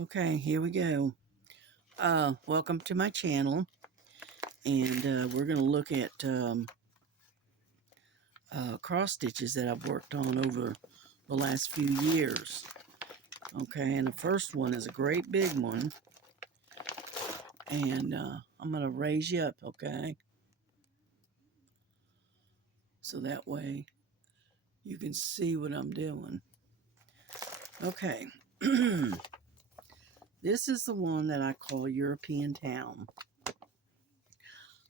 Okay, here we go. Welcome to my channel, and we're going to look at cross stitches that I've worked on over the last few years. Okay, and the first one is a great big one, and I'm going to raise you up, okay? So that way you can see what I'm doing. Okay, this is the one that I call European Town.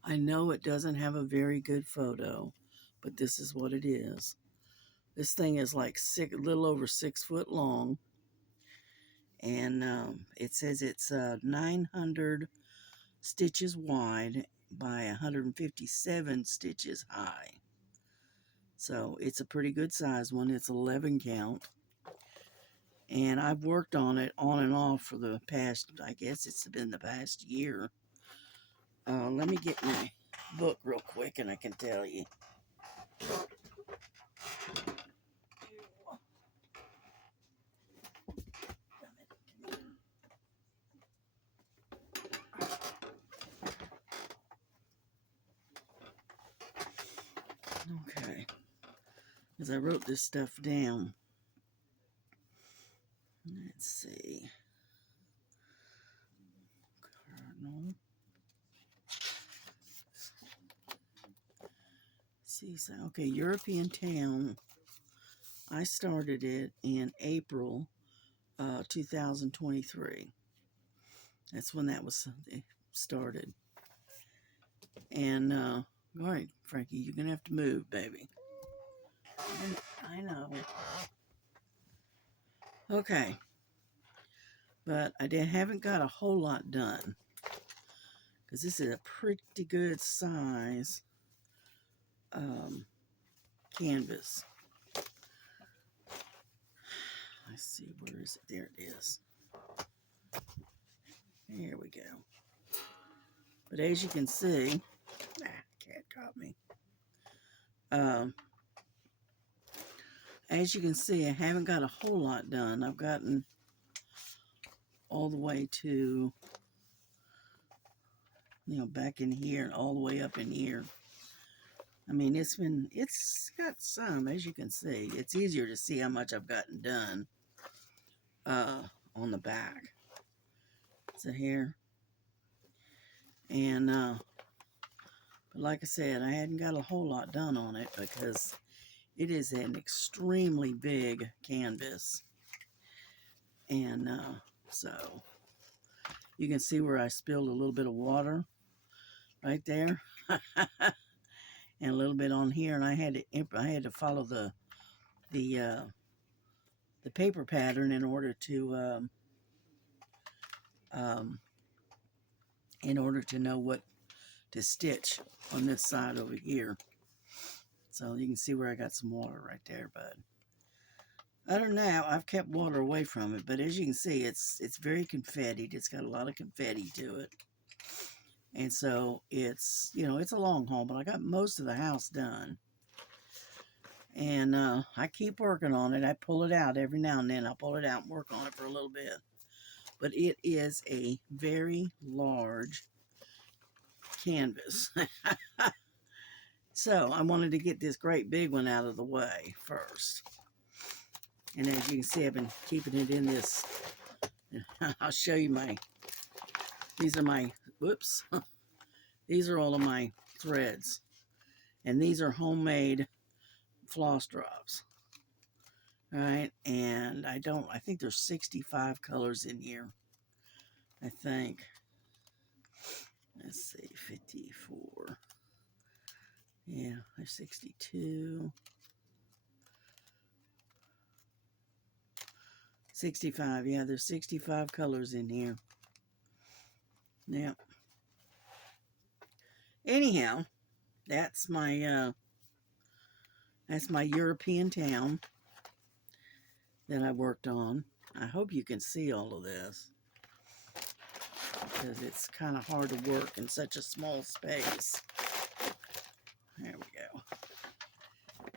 I know it doesn't have a very good photo, but this is what it is. This thing is like a little over 6 foot long, and it says it's 900 stitches wide by 157 stitches high. So it's a pretty good size one. It's 11 count, and I've worked on it on and off for the past, I guess it's been the past year. Let me get my book real quick and I can tell you. Okay, because I wrote this stuff down. Let's see. Cardinal. So, okay, European Town. I started it in April 2023. That's when that was started. And, all right, Frankie, you're going to have to move, baby. I know. Okay. But I haven't got a whole lot done, because this is a pretty good size canvas. Let's see, where is it? There it is. Here we go. But as you can see, cat caught me. As you can see, I haven't got a whole lot done. I've gotten all the way to, back in here and all the way up in here. I mean, it's got some, as you can see. It's easier to see how much I've gotten done on the back. So here. And, but like I said, I hadn't got a whole lot done on it because it is an extremely big canvas. And so you can see where I spilled a little bit of water right there. And a little bit on here, and I had to follow the paper pattern in order to know what to stitch on this side over here. So you can see where I got some water right there, but other than that, I've kept water away from it. But as you can see, it's very confettied. It's got a lot of confetti to it. And so it's, it's a long haul, but I got most of the house done. And I keep working on it. I pull it out every now and then. I'll pull it out and work on it for a little bit. But it is a very large canvas. So I wanted to get this great big one out of the way first. And as you can see, I've been keeping it in this. I'll show you these are my, whoops. These are all of my threads. And these are homemade floss drops. All right, and I think there's 65 colors in here. I think. Let's see, 54. Yeah, there's 62. 65, yeah, there's 65 colors in here. Yeah. Anyhow, that's my European Town that I worked on. I hope you can see all of this, because it's kind of hard to work in such a small space. There we go.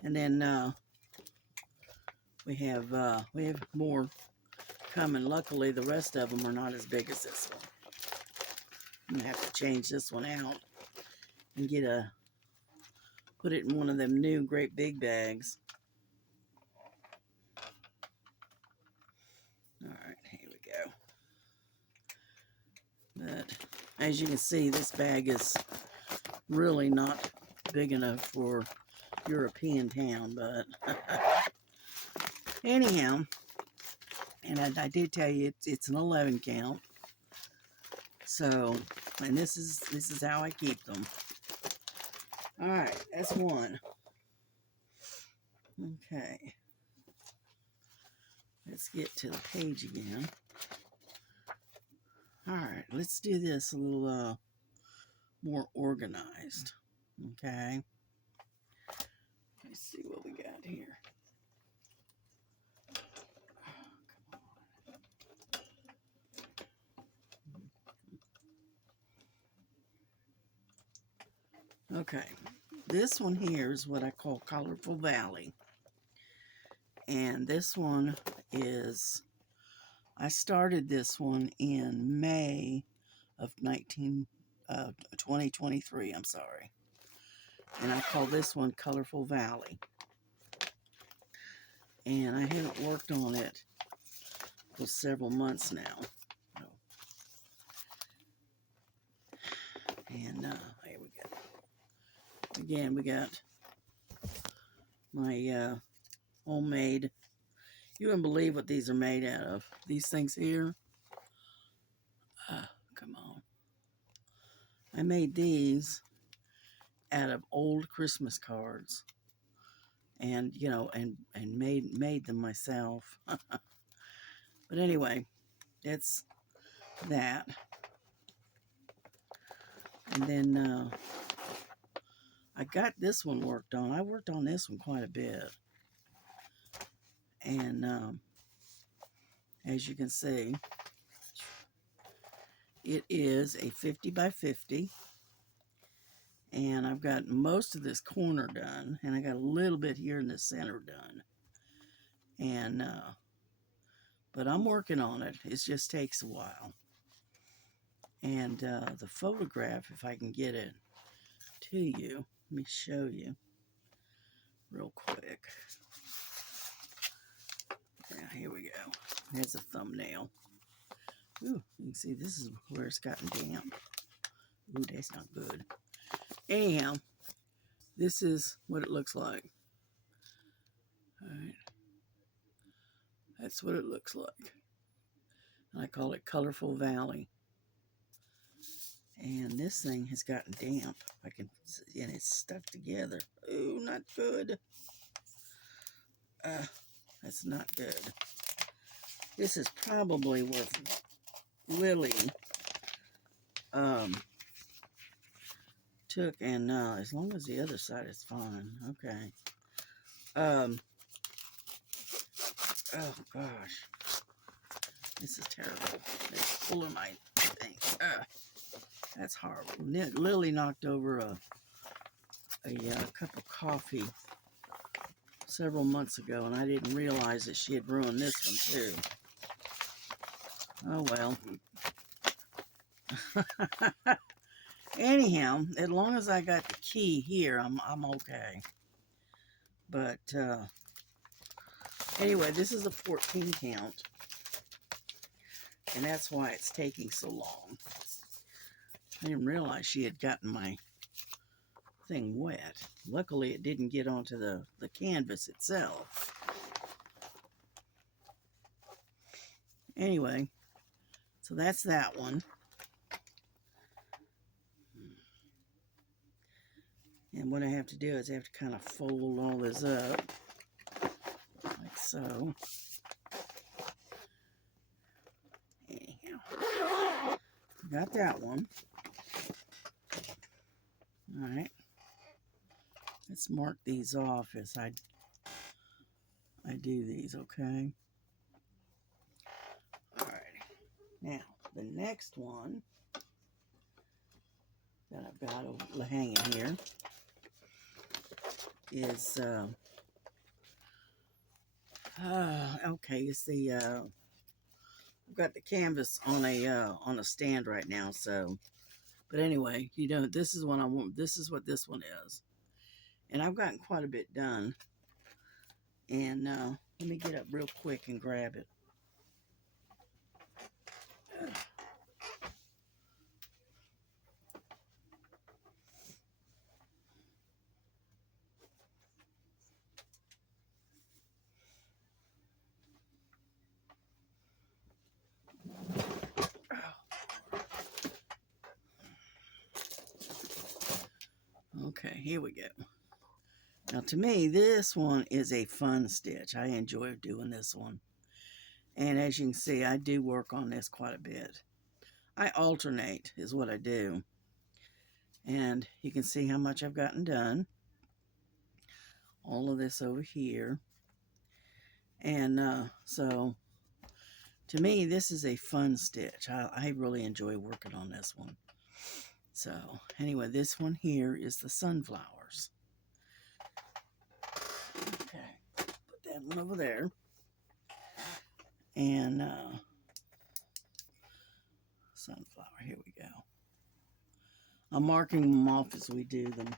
And then we have more coming. Luckily, the rest of them are not as big as this one. I'm gonna have to change this one out and put it in one of them new great big bags. All right, here we go. But as you can see, this bag is really not big enough for European Town, but anyhow, and I did tell you it's an 11 count. So, and this is how I keep them. All right, that's one. Okay, let's get to the page again. All right, let's do this a little more organized. Okay, let's see what we got here. Okay, this one here is what I call Colorful Valley. And this one is, I started this one in May of 2023, I'm sorry. And I call this one Colorful Valley. And I haven't worked on it for several months now. And here we go. Again, we got my homemade, you wouldn't believe what these are made out of. These things here, come on. I made these out of old Christmas cards, and you know, and made them myself. But anyway, it's that. And then I got this one worked on. I worked on this one quite a bit. And as you can see, it is a 50 by 50. And I've got most of this corner done. And I got a little bit here in the center done. And, but I'm working on it. It just takes a while. And the photograph, if I can get it to you, let me show you real quick. Yeah, here we go. There's a thumbnail. Ooh, you can see this is where it's gotten damp. Ooh, that's not good. Anyhow, this is what it looks like. All right. That's what it looks like. And I call it Colorful Valley. And this thing has gotten damp. I can, and it's stuck together. Ooh, not good. That's not good. This is probably worth Lily took, and as long as the other side is fine. Okay. Oh gosh, this is terrible. It's full of my things. That's horrible. Lily knocked over a cup of coffee several months ago, and I didn't realize that she had ruined this one too. Oh well. Anyhow, as long as I got the key here, I'm okay. But anyway, this is a 14 count, and that's why it's taking so long. I didn't realize she had gotten my thing wet. Luckily, it didn't get onto the canvas itself. Anyway, so that's that one. And what I have to do is I have to kind of fold all this up, like so. Anyhow, got that one. All right. Let's mark these off as I do these, okay? All right. Now, the next one that I've got hanging here is, okay, it's the I've got the canvas on a stand right now, so. But anyway, you know, this is what I want. This is what this one is, and I've gotten quite a bit done. And let me get up real quick and grab it. Okay, here we go. Now, to me, this one is a fun stitch. I enjoy doing this one. And as you can see, I do work on this quite a bit. I alternate is what I do. And you can see how much I've gotten done. All of this over here. And so, to me, this is a fun stitch. I really enjoy working on this one. So, anyway, this one here is the sunflowers. Okay, put that one over there. And sunflower, here we go. I'm marking them off as we do them.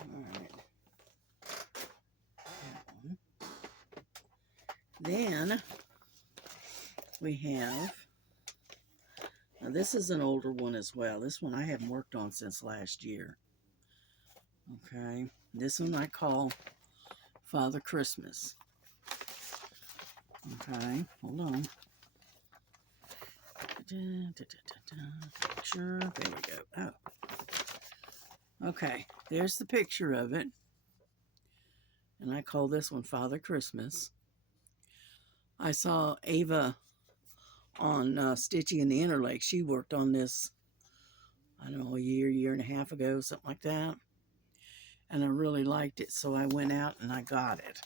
All right. That one. Then we have, now this is an older one as well. This one I haven't worked on since last year. Okay, this one I call Father Christmas. Okay, hold on. Picture, there we go. Oh. Okay, there's the picture of it. And I call this one Father Christmas. I saw Ava on Stitching in the Interlake. She worked on this, I don't know, a year and a half ago, something like that. And I really liked it, so I went out and I got it.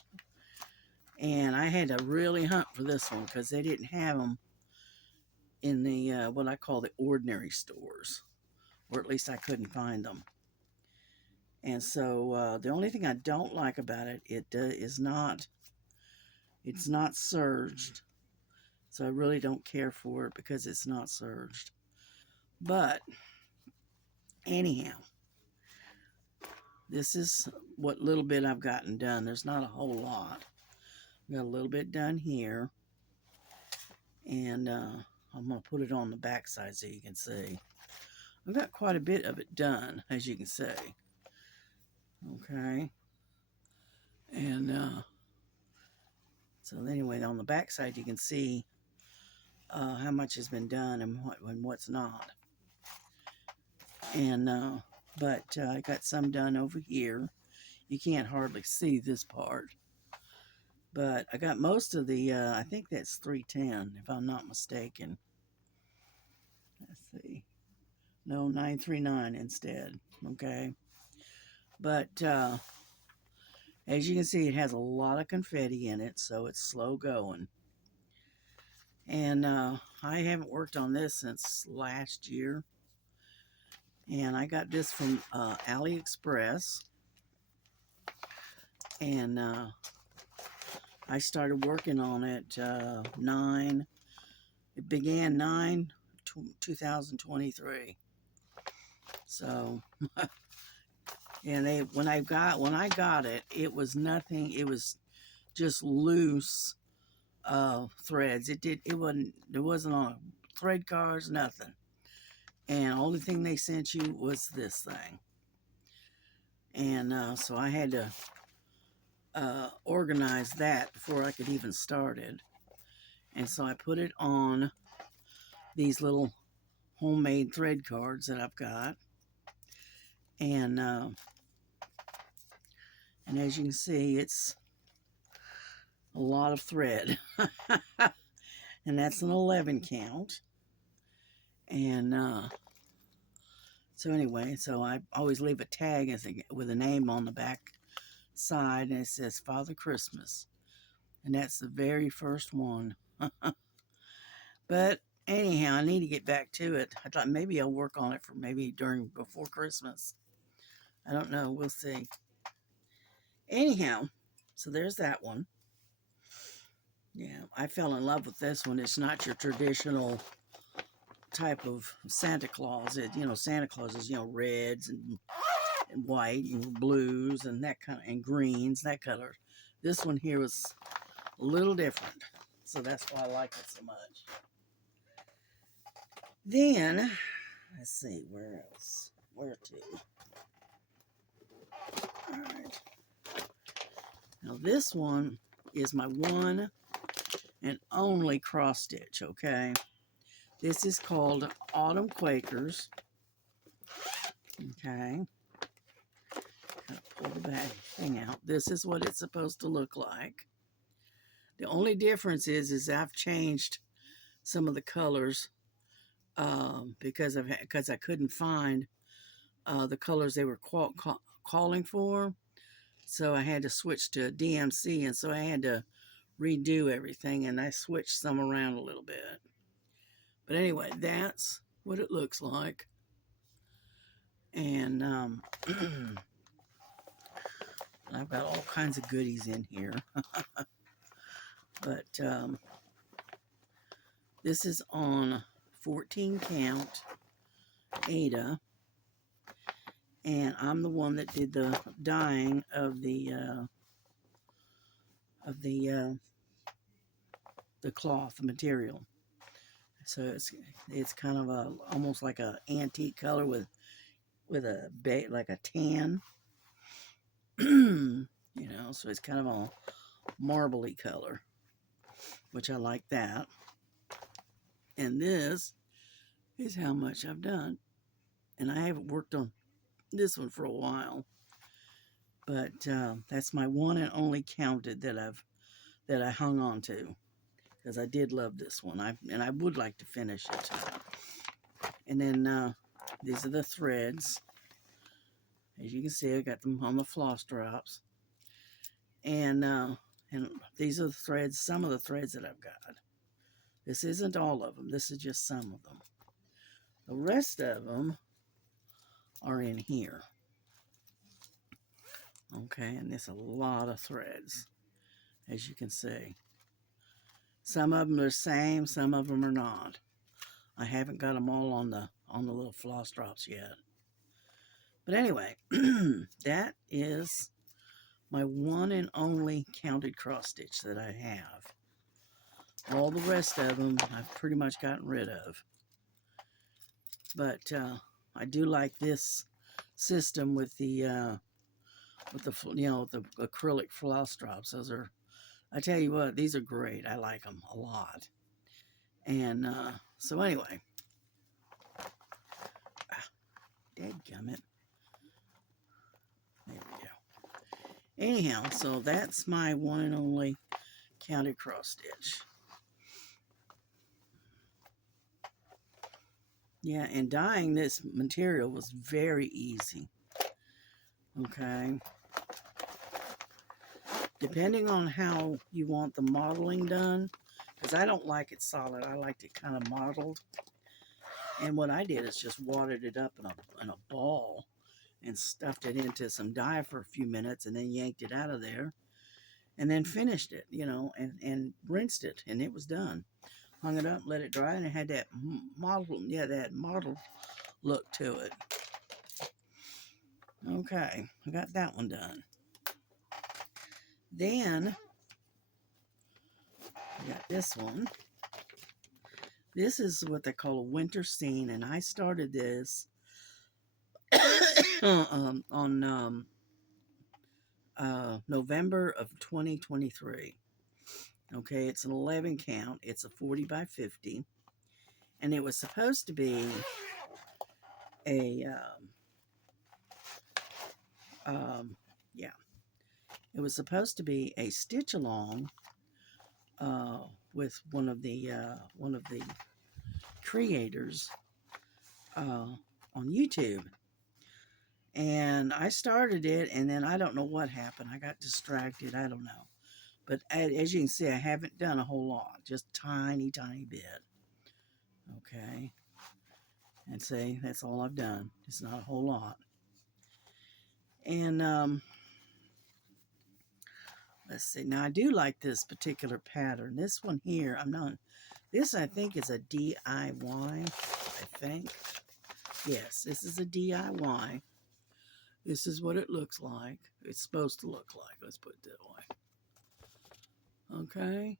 And I had to really hunt for this one because they didn't have them in the, what I call the ordinary stores. Or at least I couldn't find them. And so the only thing I don't like about it, it's not serged. So I really don't care for it because it's not serged. But anyhow, this is what little bit I've gotten done. There's not a whole lot. I've got a little bit done here. And I'm going to put it on the back side so you can see. I've got quite a bit of it done, as you can see. Okay. And so anyway, on the back side you can see how much has been done and what's not. And but I got some done over here. You can't hardly see this part. But I got most of the, I think that's 310, if I'm not mistaken. Let's see. No, 939 instead. Okay. But as you can see, it has a lot of confetti in it, so it's slow going. And I haven't worked on this since last year. And I got this from AliExpress. And I started working on it it began 9/2023. So and when I got it, it was nothing, it was just loose threads. There wasn't on thread cards, nothing. And the only thing they sent you was this thing. And so I had to organize that before I could even start it. And so I put it on these little homemade thread cards that I've got. And as you can see, it's a lot of thread. And that's an 11 count. And so anyway, so I always leave a tag with a name on the back side, and it says Father Christmas. And that's the very first one. But anyhow, I need to get back to it. I thought maybe I'll work on it for before Christmas. I don't know. We'll see. Anyhow, so there's that one. Yeah, I fell in love with this one. It's not your traditional type of Santa Claus. Santa Claus is, reds and white and blues and that kind of, and greens, that color. This one here was a little different. So that's why I like it so much. Then, let's see, where else? Where to? All right. Now this one is my one and only cross stitch, okay? This is called Autumn Quakers. Okay. Gotta pull the back thing out. This is what it's supposed to look like. The only difference is I've changed some of the colors because I couldn't find the colors they were calling for. So I had to switch to DMC, and so I had to redo everything, and I switched some around a little bit. But anyway, that's what it looks like. And I've got all kinds of goodies in here. But this is on 14 count Aida, and I'm the one that did the dyeing of the cloth material. So it's kind of almost like a antique color with a like a tan. So it's kind of a marbly color, which I like that. And this is how much I've done. And I haven't worked on this one for a while, but that's my one and only counted that I hung on to, because I did love this one. I would like to finish it. And then these are the threads. As you can see, I got them on the floss drops. And these are the threads, some of the threads that I've got. This isn't all of them. This is just some of them. The rest of them are in here. Okay, and there's a lot of threads, as you can see. Some of them are the same, some of them are not. I haven't got them all on the little floss drops yet. But anyway, that is my one and only counted cross stitch that I have. All the rest of them I've pretty much gotten rid of. But I do like this system with the the acrylic floss drops. Those are, I tell you what, these are great. I like them a lot. And so anyway, dadgummit. There we go. Anyhow, so that's my one and only counted cross stitch. Yeah, and dyeing this material was very easy. Okay. Depending on how you want the modeling done, because I don't like it solid. I liked it kind of modeled. And what I did is just watered it up in a ball and stuffed it into some dye for a few minutes and then yanked it out of there and then finished it, and rinsed it, and it was done. Hung it up, let it dry, and it had that mottled look to it. Okay, I got that one done. Then I got this one. This is what they call a winter scene, and I started this on November of 2023. Okay, it's an 11 count. It's a 40 by 50, and it was supposed to be a it was supposed to be a stitch along with one of the creators on YouTube. And I started it, and then I don't know what happened. I got distracted. I don't know. But as you can see, I haven't done a whole lot. Just tiny bit. Okay. And see, that's all I've done. It's not a whole lot. And Let's see. Now I do like this particular pattern. This one here, this I think is a DIY, I think. Yes, this is a DIY. This is what it looks like. It's supposed to look like. Let's put it that way. Okay.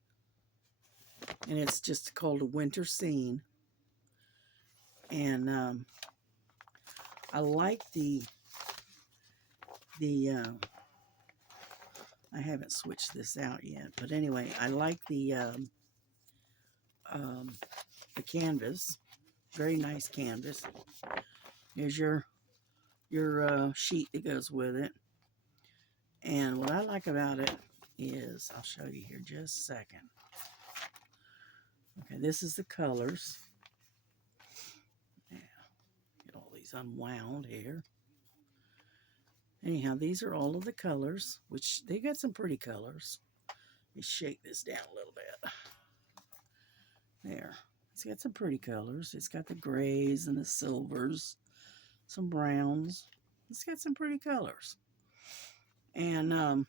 And it's just called a winter scene. And I like I haven't switched this out yet, but anyway, I like the canvas. Very nice canvas. Here's your sheet that goes with it. And what I like about it is, I'll show you here just a second. Okay, this is the colors. Yeah, get all these unwound here. Anyhow, these are all of the colors, which they got some pretty colors. Let me shake this down a little bit. There. It's got some pretty colors. It's got the grays and the silvers, some browns. It's got some pretty colors. And,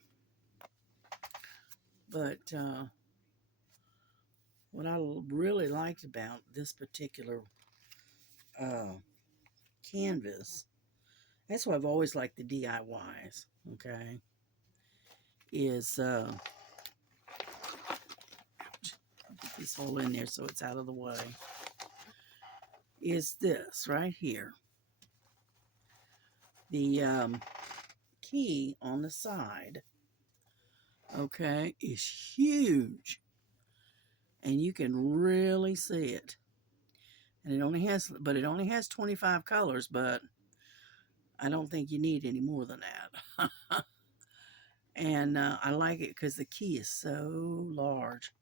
what I really liked about this particular canvas, that's why I've always liked the DIYs, okay, is, ouch, I'll get this all in there so it's out of the way, is this right here. The key on the side, okay, is huge. And you can really see it. And it only has 25 colors, but I don't think you need any more than that. And I like it because the key is so large.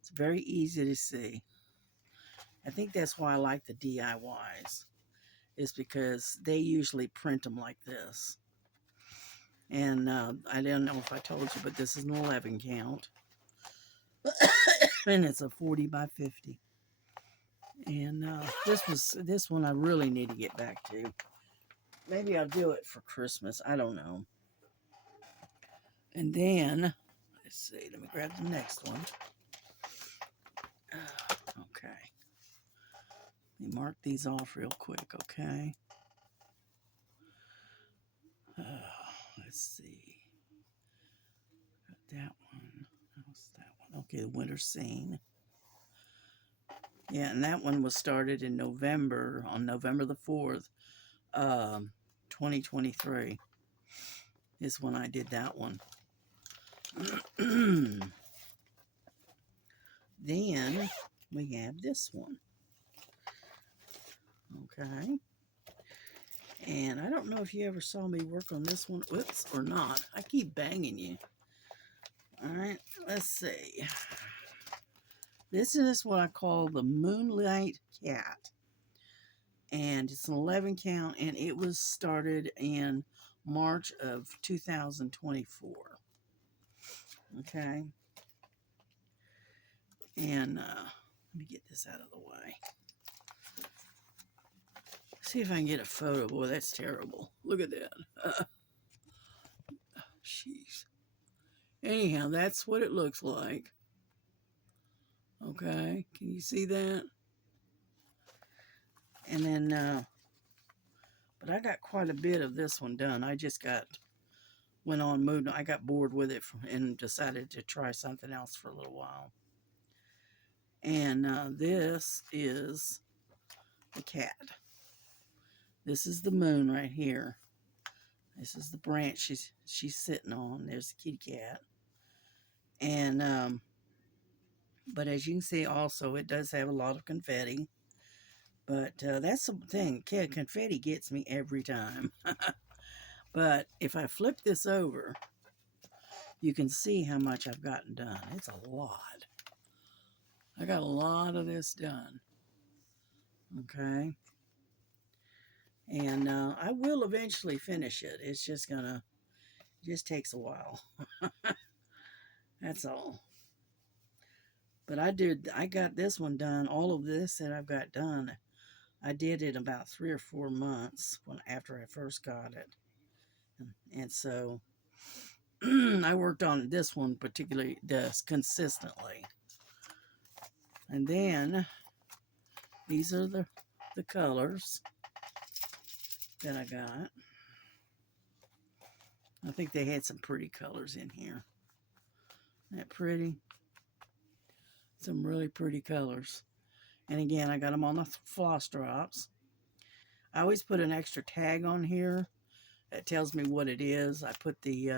It's very easy to see. I think that's why I like the DIYs, is because they usually print them like this. And I don't know if I told you, but this is an 11 count. And it's a 40 by 50. And this one I really need to get back to. Maybe I'll do it for Christmas. I don't know. And then, let's see. Let me grab the next one. Okay. Let me mark these off real quick, okay? Let's see. Got that one. How's that one? Okay, the winter scene. Yeah, and that one was started in November, on November the 4th, 2023 is when I did that one. Then we have this one. Okay. And I don't know if you ever saw me work on this one, whoops, or not. I keep banging you. All right, let's see. This is what I call the Moonlight Cat. And it's an 11 count, and it was started in March of 2024. Okay. And let me get this out of the way. See if I can get a photo. Boy, that's terrible. Look at that. Jeez. Anyhow, that's what it looks like. Okay, can you see that? And then, but I got quite a bit of this one done. I just I got bored with it and decided to try something else for a little while. And this is the cat. This is the moon right here. This is the branch she's sitting on. There's the kitty cat. And, but as you can see also, it does have a lot of confetti. But that's the thing. Confetti gets me every time. But if I flip this over, you can see how much I've gotten done. It's a lot. I got a lot of this done. Okay. And I will eventually finish it. It's just just takes a while. That's all. But I got this one done. All of this that I've got done, I did it about 3 or 4 months after I first got it. And so I worked on this one particularly consistently. And then these are the colors that I got. I think they had some pretty colors in here. Isn't that pretty? Some really pretty colors. And again, I got them on the floss drops. I always put an extra tag on here that tells me what it is. I put the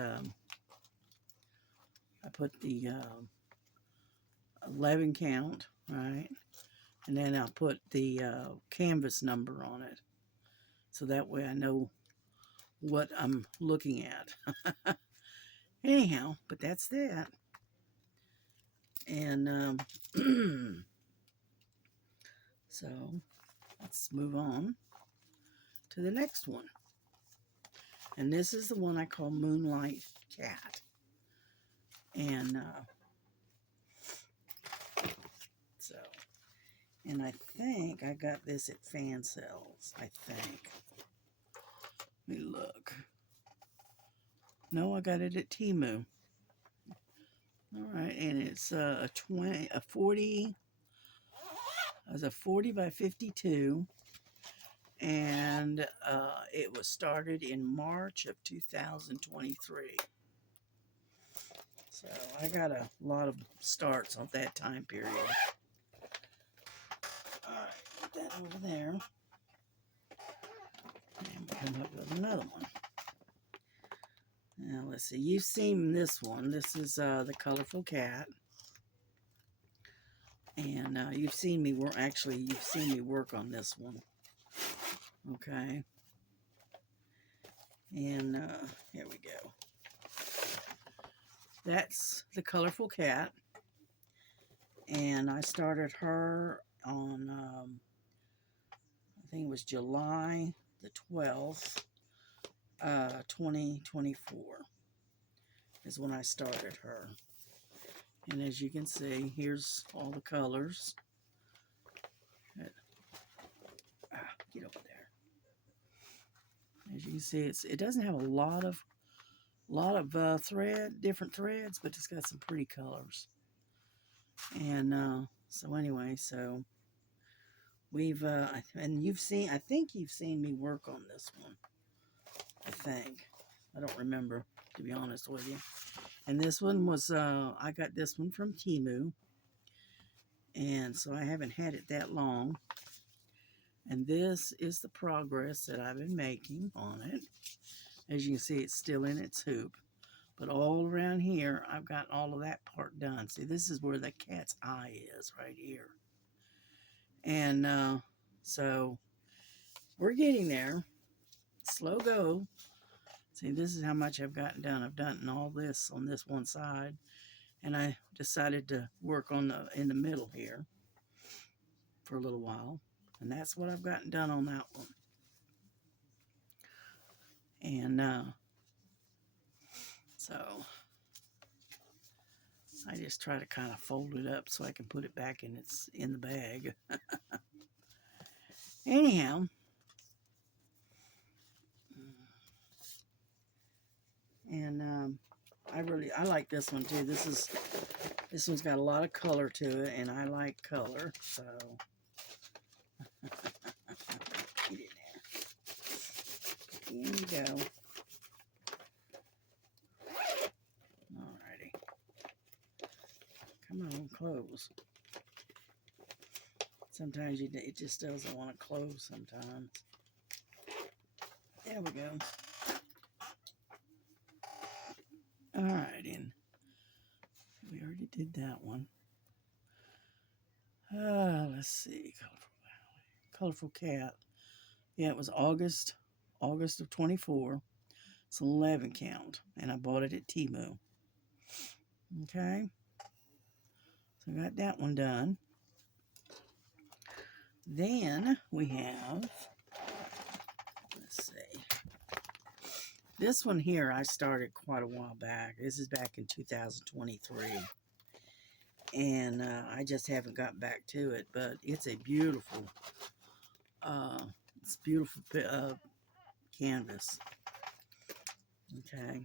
11 count, right? And then I'll put the canvas number on it. So that way I know what I'm looking at. Anyhow, but that's that. And so let's move on to the next one. And this is the one I call Moonlight Cat. And and I think I got this at Fan Sales, I think. Let me look. No, I got it at Temu. All right, and it's a 40 by 52, and it was started in March of 2023. So I got a lot of starts on that time period. All right, put that over there, and we'll come up with another one. Now let's see. You've seen this one. This is the Colorful Cat. And you've seen me work. Actually, you've seen me work on this one. Okay. And here we go. That's the Colorful Cat. And I started her on, I think it was July the 12th, 2024 is when I started her. And as you can see, here's all the colors. Get over there. As you can see, it doesn't have a lot of different threads, but it's got some pretty colors. And so anyway, so we've and I think you've seen me work on this one. I don't remember, to be honest with you. And this one was, I got this one from Temu. And so I haven't had it that long. And this is the progress that I've been making on it. As you can see, it's still in its hoop. But all around here, I've got all of that part done. See, this is where the cat's eye is, right here. And so we're getting there. Slow go. See, this is how much I've gotten done. I've done all this on this one side. And I decided to work on in the middle here for a little while. And that's what I've gotten done on that one. And so I just try to kind of fold it up so I can put it back in the bag. Anyhow, and I like this one too. This one's got a lot of color to it, and I like color, so get in there. In you go. Alrighty. Come on, close. Sometimes it just doesn't want to close sometimes. There we go. Alright, and we already did that one. Let's see. Colorful Cat. Yeah, it was August of 24. It's an 11 count, and I bought it at Temu. Okay. So I got that one done. Then we have, let's see, this one here I started quite a while back. This is back in 2023. And I just haven't got back to it, but it's a beautiful, canvas. Okay.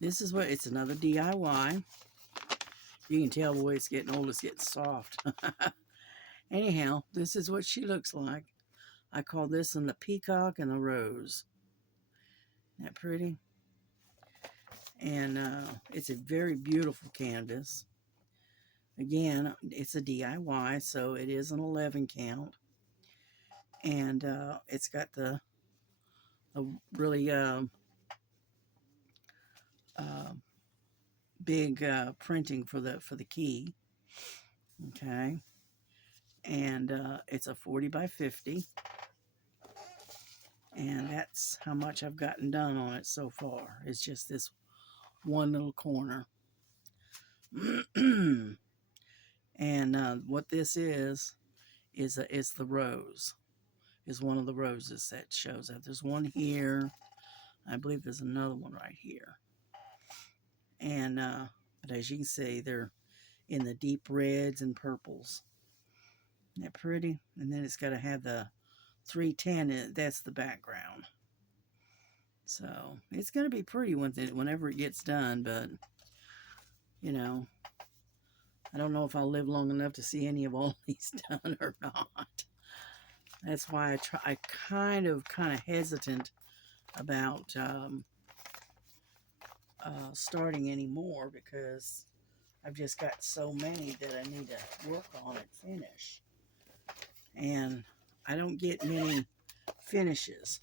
This is what, it's another DIY. You can tell the way it's getting old, it's getting soft. Anyhow, this is what she looks like. I call this one the Peacock and the Rose. Isn't that pretty? And it's a very beautiful canvas. Again, it's a DIY, so it is an 11 count. And it's got the really big printing for the key. Okay. And it's a 40 by 50. And that's how much I've gotten done on it so far. It's just this one little corner. And what this is the rose. Is one of the roses that shows up. There's one here. I believe there's another one right here. And but as you can see, they're in the deep reds and purples. Isn't that pretty? And then it's got to have the 310. That's the background. So it's going to be pretty whenever it gets done. But you know, I don't know if I'll live long enough to see any of all these done or not. That's why I kind of hesitant about starting anymore, because I've just got so many that I need to work on and finish. And I don't get many finishes.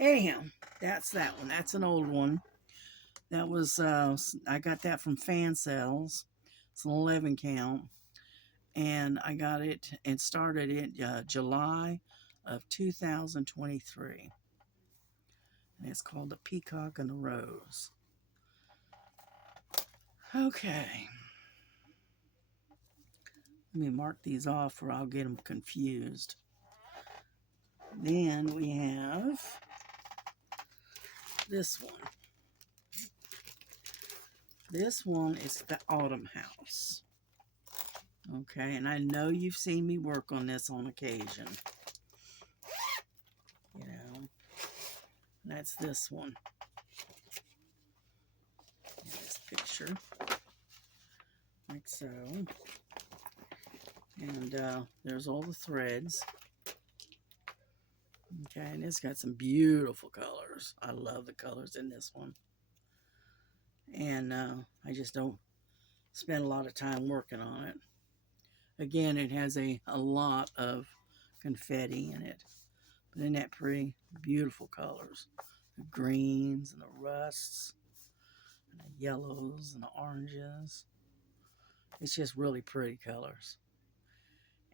Anyhow, that's that one. That's an old one. That was, I got that from Fan Sales. It's an 11 count. And I got it and started it July of 2023. And it's called the Peacock and the Rose. Okay. Let me mark these off or I'll get them confused. Then we have this one. This one is the Autumn House. Okay, and I know you've seen me work on this on occasion. You know, that's this one. This picture, like so. And there's all the threads. Okay, and it's got some beautiful colors. I love the colors in this one. And I just don't spend a lot of time working on it. Again, it has a lot of confetti in it. But isn't that pretty? Beautiful colors. The greens and the rusts, and the yellows and the oranges. It's just really pretty colors.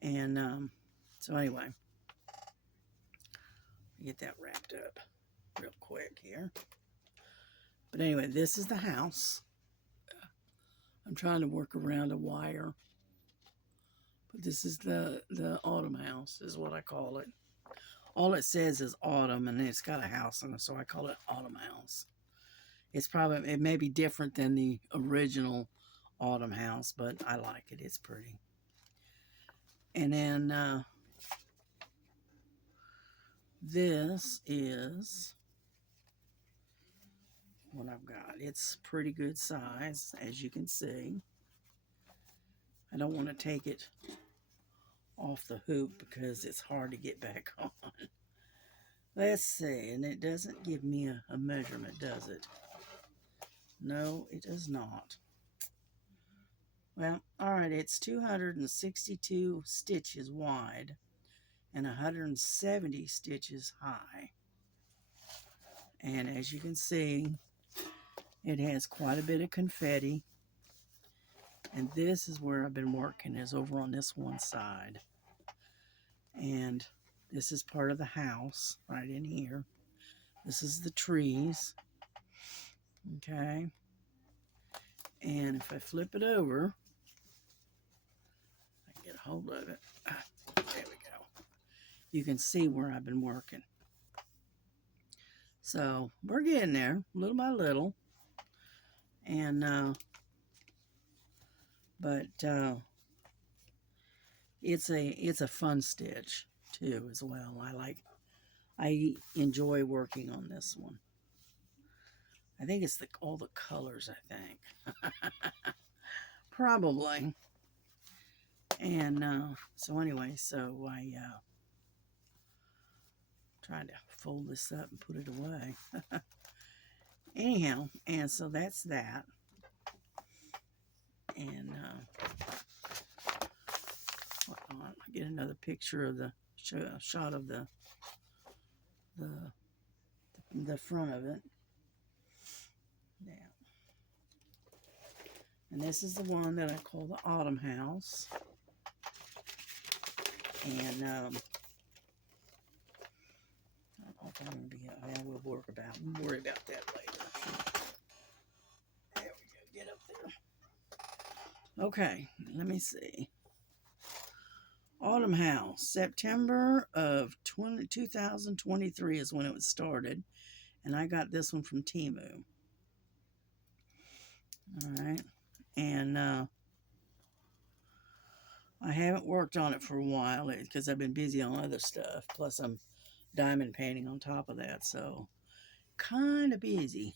And so anyway, get that wrapped up real quick here. But anyway, this is the house. I'm trying to work around a wire. But this is the Autumn House is what I call it. All it says is Autumn, and it's got a house in it, so I call it Autumn House. It may be different than the original Autumn House, but I like it. It's pretty. And then this is what I've got. It's pretty good size, as you can see. I don't want to take it off the hoop because it's hard to get back on. Let's see, and it doesn't give me a measurement, does it? No, it does not. Well, all right, it's 262 stitches wide and 170 stitches high. And as you can see, it has quite a bit of confetti. And this is where I've been working, is over on this one side. And this is part of the house right in here. This is the trees. Okay. And if I flip it over, I can get a hold of it. There we go. You can see where I've been working. So we're getting there, little by little. And, but it's a fun stitch too as well. I enjoy working on this one. I think it's all the colors, I think. Probably. And so anyway, so I tried to fold this up and put it away. Anyhow, and so that's that. And I'll get another picture of the shot of the front of it. Yeah. And this is the one that I call the Autumn House. And I don't know if I'm going to be, we'll worry about that later. There we go, get up there. Okay, let me see. Autumn House, September of 2023 is when it was started. And I got this one from Temu. Alright. And I haven't worked on it for a while because I've been busy on other stuff. Plus I'm diamond painting on top of that. So kind of busy.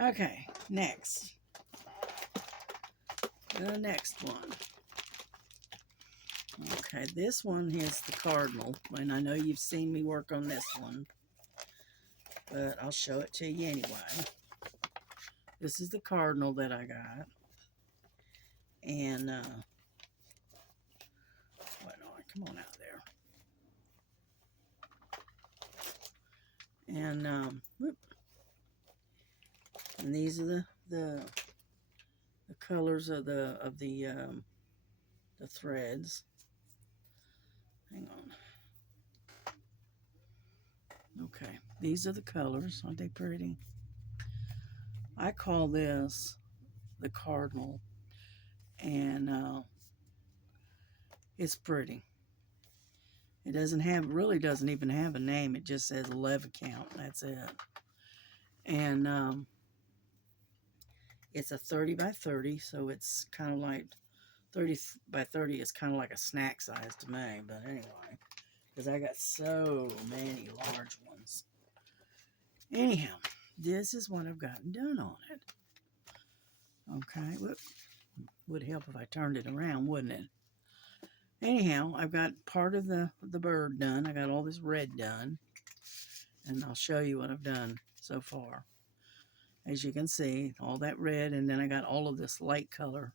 Okay, next. The next one. Okay, this one is the Cardinal. And I know you've seen me work on this one. But I'll show it to you anyway. This is the Cardinal that I got. And, come on out there. And, and these are the colors of the threads. Hang on. Okay, these are the colors. Aren't they pretty? I call this the Cardinal, and it's pretty. It really doesn't even have a name. It just says 11 count. That's it. And it's a 30 by 30, so it's kind of like 30 by 30 is kind of like a snack size to me. But anyway, because I got so many large ones. Anyhow, this is what I've gotten done on it. Okay, whoop. Would help if I turned it around, wouldn't it? Anyhow, I've got part of the bird done. I got all this red done. And I'll show you what I've done so far. As you can see, all that red, and then I got all of this light color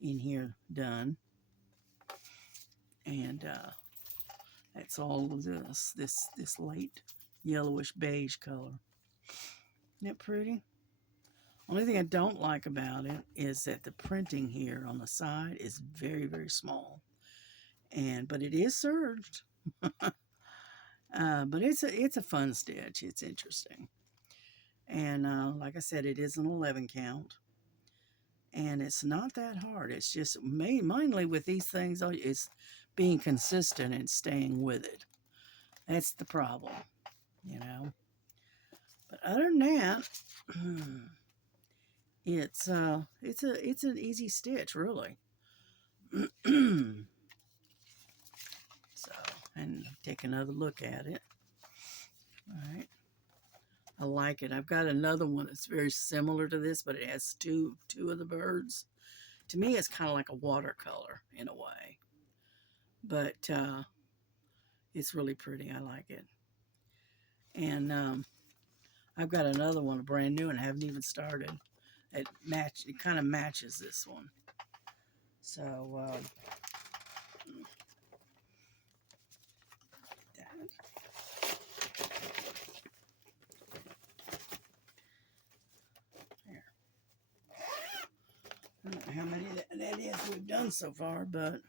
in here done. And that's all of this light yellowish beige color. Isn't that pretty? Only thing I don't like about it is that the printing here on the side is very, very small. But it is serged. But it's a fun stitch. It's interesting. And like I said, it is an 11 count. And it's not that hard. It's just mainly with these things, it's being consistent and staying with it. That's the problem, you know. But other than that, it's an easy stitch, really. So, and take another look at it. All right. I like it. I've got another one that's very similar to this, but it has two of the birds. To me, it's kind of like a watercolor in a way. But it's really pretty. I like it. And I've got another one, a brand new one. I haven't even started. It kind of matches this one. So there. I don't know how many that is we've done so far, but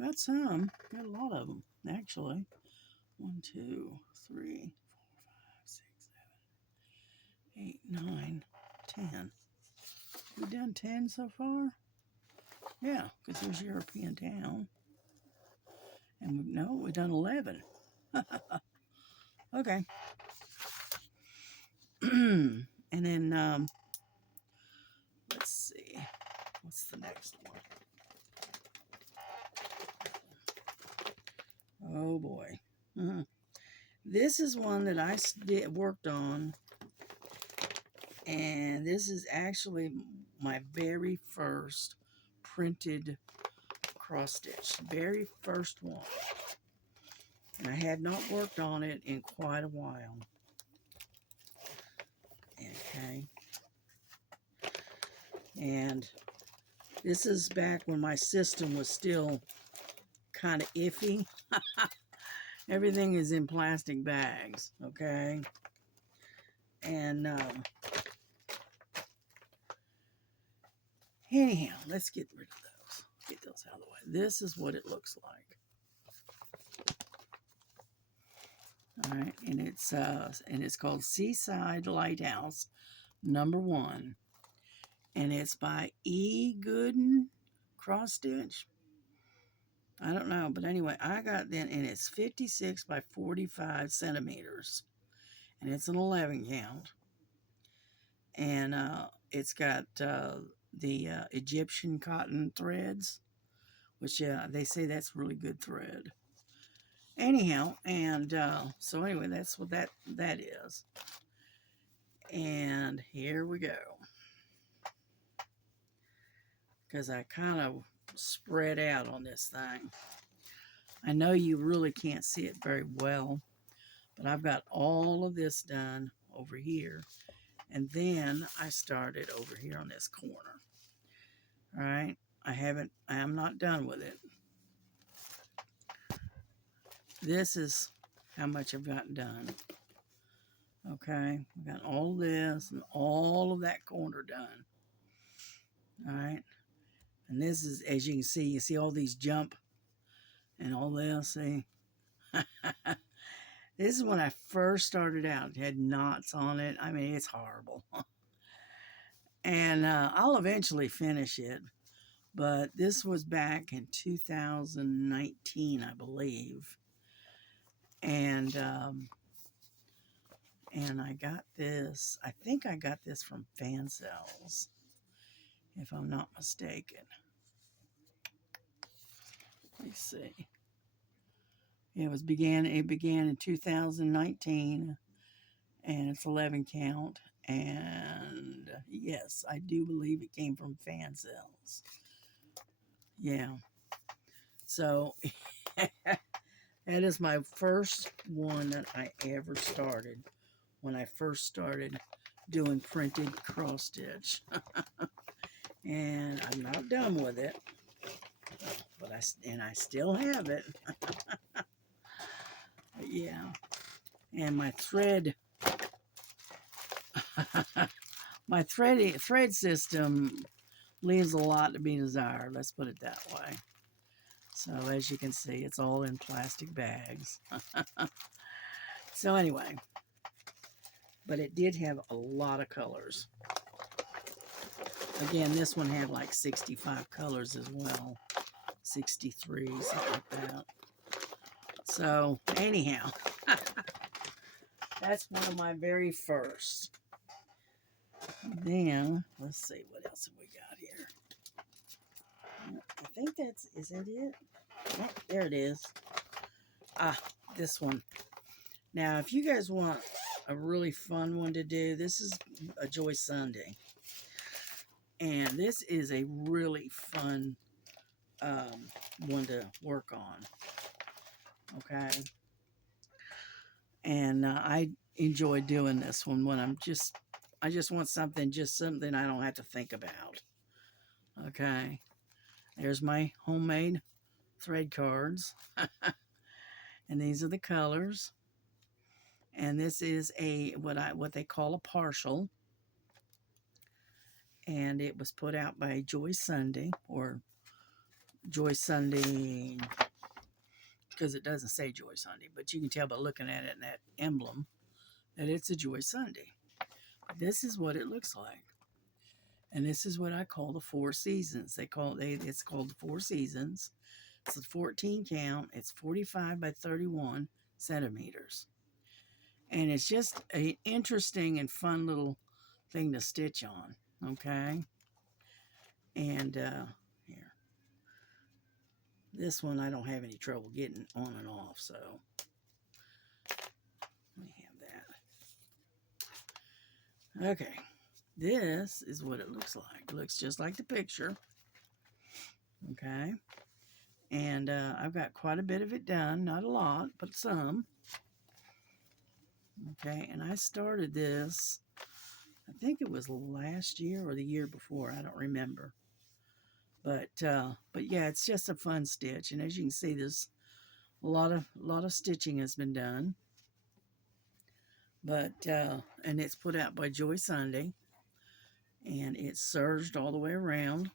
got some. Got a lot of them, actually. 1, 2, 3, 4, 5, 6, 7, 8, 9, 10. We've done 10 so far? Yeah, because there's European Town. And we've done 11. Okay. And then, let's see. What's the next one? Oh, boy. This is one that I worked on, and this is actually my very first printed cross stitch, very first one. And I had not worked on it in quite a while. Okay. And this is back when my system was still kind of iffy. Everything is in plastic bags, okay? And anyhow, let's get rid of those. Get those out of the way. This is what it looks like. All right, and it's called Seaside Lighthouse #1, and it's by E. Gooden Cross Stitch. I don't know, but anyway, I got that, and it's 56 by 45 centimeters, and it's an 11 count, and it's got the Egyptian cotton threads, which they say that's really good thread. Anyhow, and so anyway, that's what that is. And here we go. Because I kind of spread out on this thing. I know you really can't see it very well, but I've got all of this done over here. And then I started over here on this corner. All right. I am not done with it. This is how much I've gotten done. Okay. I've got all this and all of that corner done. All right. And this is, as you see all these jump and all this, see? This is when I first started out. It had knots on it. I mean, it's horrible. And I'll eventually finish it. But this was back in 2019, I believe. And I got this. I think I got this from Fan Cells, if I'm not mistaken. Let me see. It began in 2019, and it's 11 count. And yes, I do believe it came from Fan Cells. Yeah. So that is my first one that I ever started when I first started doing printed cross stitch. And I'm not done with it, but I still have it. But yeah. And my thread my thread system leaves a lot to be desired, let's put it that way. So as you can see, it's all in plastic bags. So anyway, but it did have a lot of colors. Again, this one had like 65 colors as well. 63, something like that. So anyhow, that's one of my very first. Then, let's see, what else have we got here? I think isn't it? Oh, there it is. Ah, this one. Now, if you guys want a really fun one to do, this is a Joy Sunday. And this is a really fun one to work on. Okay. And I enjoy doing this one when I just want something I don't have to think about. Okay. There's my homemade thread cards. And these are the colors. And this is what they call a partial. And it was put out by Joy Sunday, or Joy Sunday, because it doesn't say Joy Sunday, but you can tell by looking at it and that emblem that it's a Joy Sunday. This is what it looks like. And this is what I call the 4 seasons. It's called the 4 seasons. It's a 14 count. It's 45 by 31 centimeters. And it's just an interesting and fun little thing to stitch on. Okay. And here. This one I don't have any trouble getting on and off, so. Okay, this is what it looks like. It looks just like the picture. Okay, and I've got quite a bit of it done. Not a lot, but some. Okay, and I started this, I think it was last year or the year before. I don't remember. But yeah, it's just a fun stitch, and as you can see, there's a lot of stitching has been done. But and it's put out by Joy Sunday, and it's serged all the way around,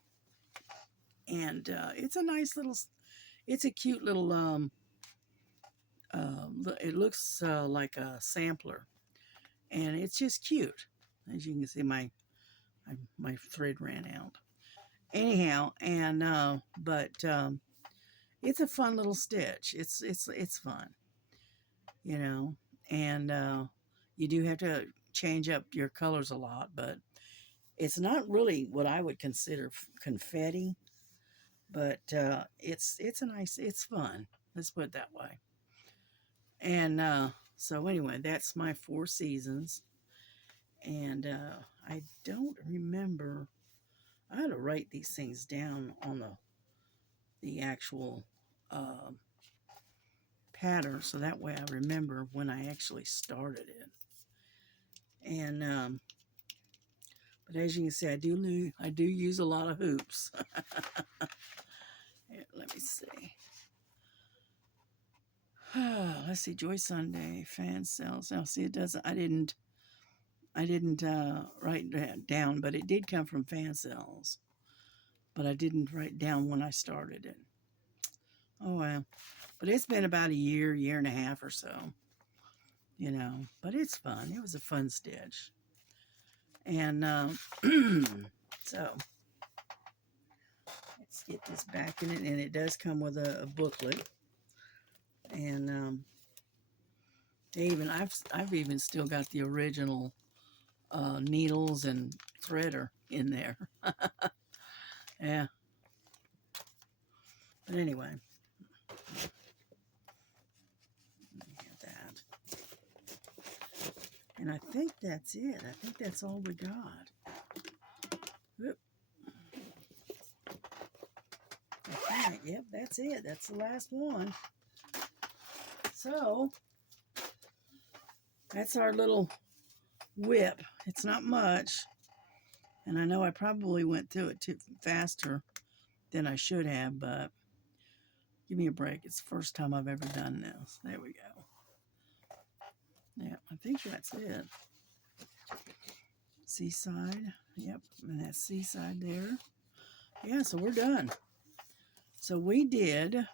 and it's a nice little, it's a cute little it looks like a sampler, and it's just cute. As you can see, my thread ran out. Anyhow, and but it's a fun little stitch. It's fun, you know, and you do have to change up your colors a lot, but it's not really what I would consider confetti, but it's a nice, it's fun. Let's put it that way. And so anyway, that's my 4 seasons, and I don't remember. I had to write these things down on the actual uh, pattern, so that way I remember when I actually started it. And but as you can see, I do use a lot of hoops. Yeah, let me see. Let's see, Joy Sunday fan sales. Now, see, it doesn't. I didn't write that down, but it did come from fan sales. But I didn't write down when I started it. Oh well, but it's been about a year, year and a half or so. You know, but it's fun. It was a fun stitch, and so let's get this back in it, and it does come with a booklet, and I've even still got the original needles and threader in there. Yeah, but anyway, get that, and I think that's it. I think that's all we got. Oop. Okay, yep, that's it. That's the last one. So that's our little whip. It's not much, and I know I probably went through it too faster than I should have, but give me a break. It's the first time I've ever done this. There we go. Yeah, I think that's it. Seaside. Yep, and that's Seaside there. Yeah, so we're done. So we did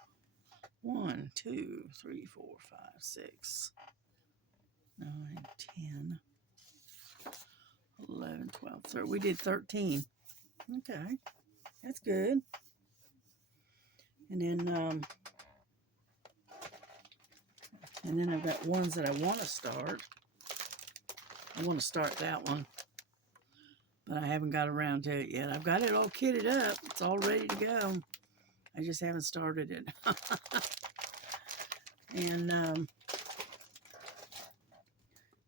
1, 2, 3, 4, 5, 6, 9, 10, 11, 12, 13. We did 13. Okay, that's good. And then I've got ones that I want to start. I want to start that one, but I haven't got around to it yet. I've got it all kitted up. It's all ready to go. I just haven't started it. And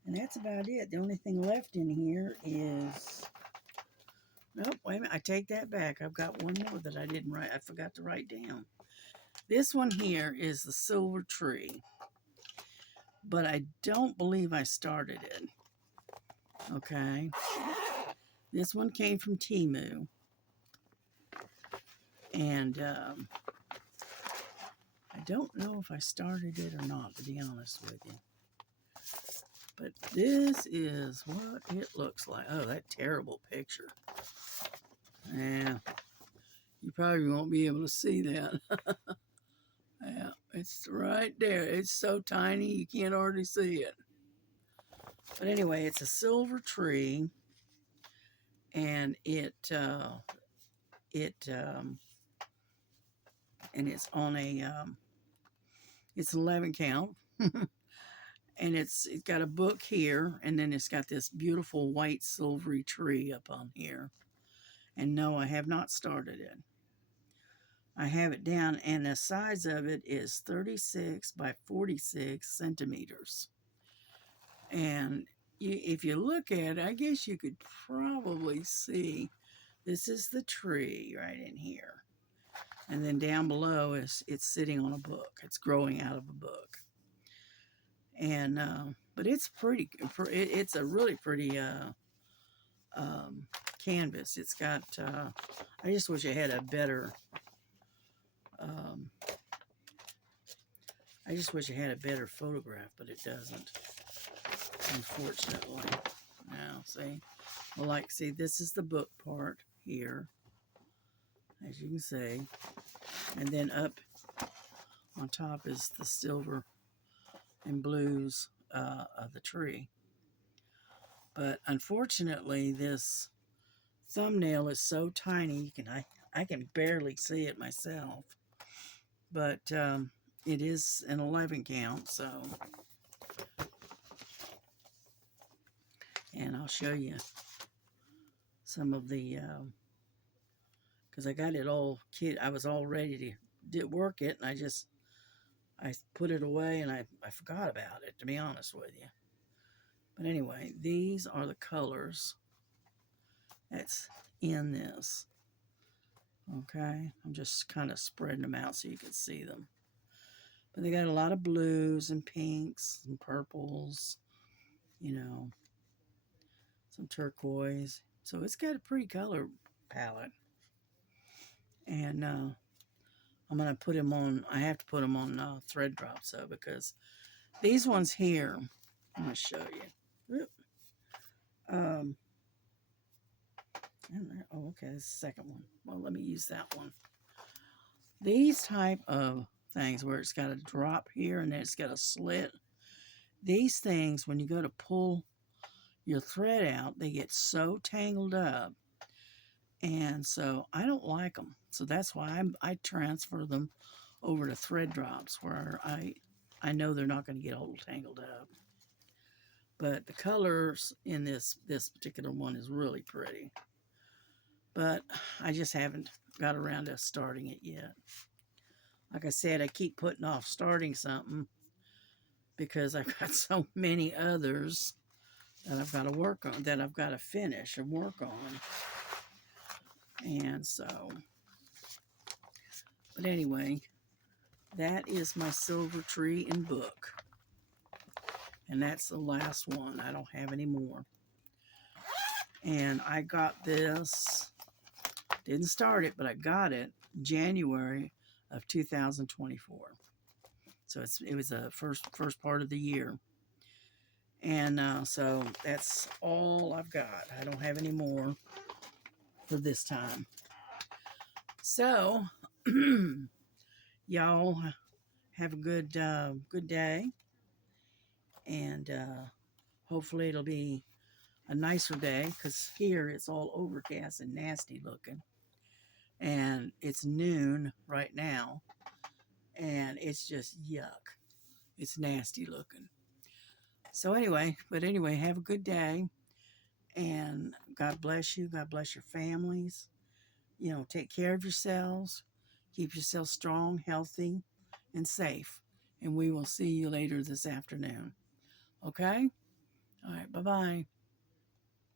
that's about it. The only thing left in here is, nope, wait a minute. I take that back. I've got one more that I didn't write. I forgot to write down. This one here is the Silver Tree, but I don't believe I started it. Okay. This one came from Temu. And I don't know if I started it or not, to be honest with you. But this is what it looks like. Oh, that terrible picture. Yeah, you probably won't be able to see that. Yeah, it's right there. It's so tiny you can't hardly see it. But anyway, it's a silver tree, and it's on it's an 11 count. And it's got a book here, and then it's got this beautiful white silvery tree up on here. And no, I have not started it. I have it down, and the size of it is 36 by 46 centimeters. And if you look at it, I guess you could probably see this is the tree right in here. And then down below is it's sitting on a book. It's growing out of a book. And but it's pretty. It's a really pretty canvas. It's got. I just wish I had a better. Um, I just wish I had a better photograph, but it doesn't. Unfortunately. Now, see. Well, like, see, this is the book part here, as you can see. And then up on top is the silver and blues of the tree. But unfortunately, this thumbnail is so tiny, I can barely see it myself. But it is an 11 count, so. And I'll show you some of the, because I got it all, I was all ready to work it, and I put it away, and I forgot about it, to be honest with you. But anyway, these are the colors that's in this. Okay, I'm just kind of spreading them out so you can see them. But they got a lot of blues and pinks and purples, you know, some turquoise. So it's got a pretty color palette. And I'm going to put them on, I have to put them on thread drops though, because these ones here, I'm going to show you. Oh, okay, this is the second one. Well, let me use that one. These type of things where it's got a drop here and then it's got a slit, these things, when you go to pull your thread out, they get so tangled up. And so I don't like them. So that's why I transfer them over to thread drops where I know they're not going to get all tangled up. But the colors in this particular one is really pretty. But I just haven't got around to starting it yet. Like I said, I keep putting off starting something because I've got so many others that I've got to work on, that I've got to finish and work on. And so, but anyway, that is my silver tree and book. And that's the last one. I don't have any more. And I got this, didn't start it, but I got it January of 2024. So it was the first part of the year. And so that's all I've got. I don't have any more for this time. So y'all have a good day, and hopefully it'll be a nicer day, because here it's all overcast and nasty looking, and it's noon right now, and it's just yuck. It's nasty looking. So anyway, have a good day, and God bless you. God bless your families. You know, take care of yourselves. Keep yourself strong, healthy, and safe. And we will see you later this afternoon. Okay? All right, bye-bye.